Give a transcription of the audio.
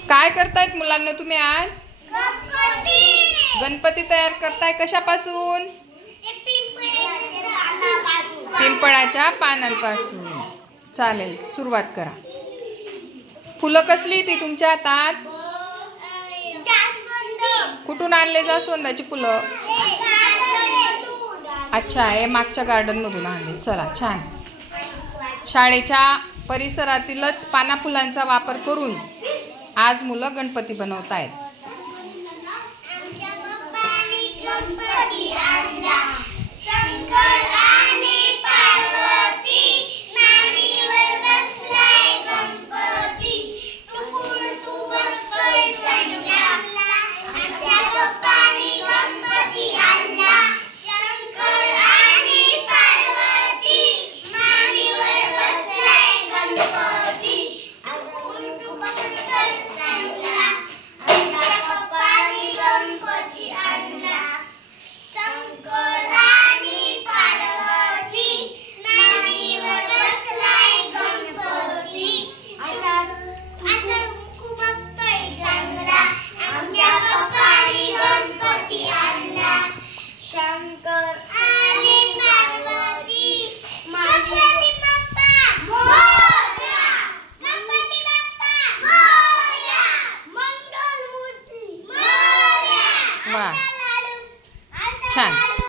काय करतायत मुलांना तुम्ही आज? गणपती तयार करताय. कशापासून? पिंपळाच्या पानांपासून. चालेल, सुरुवात करा. फुलं कसली ती तुमच्या हातात? कुठून आणले जास्वंदाची फुलं? अच्छा, हे मागच्या गार्डन मधून आणले. चला, छान. शाळेच्या परिसरातीलच पाना फुलांचा वापर करून आज मुलं गणपती बनवतायत.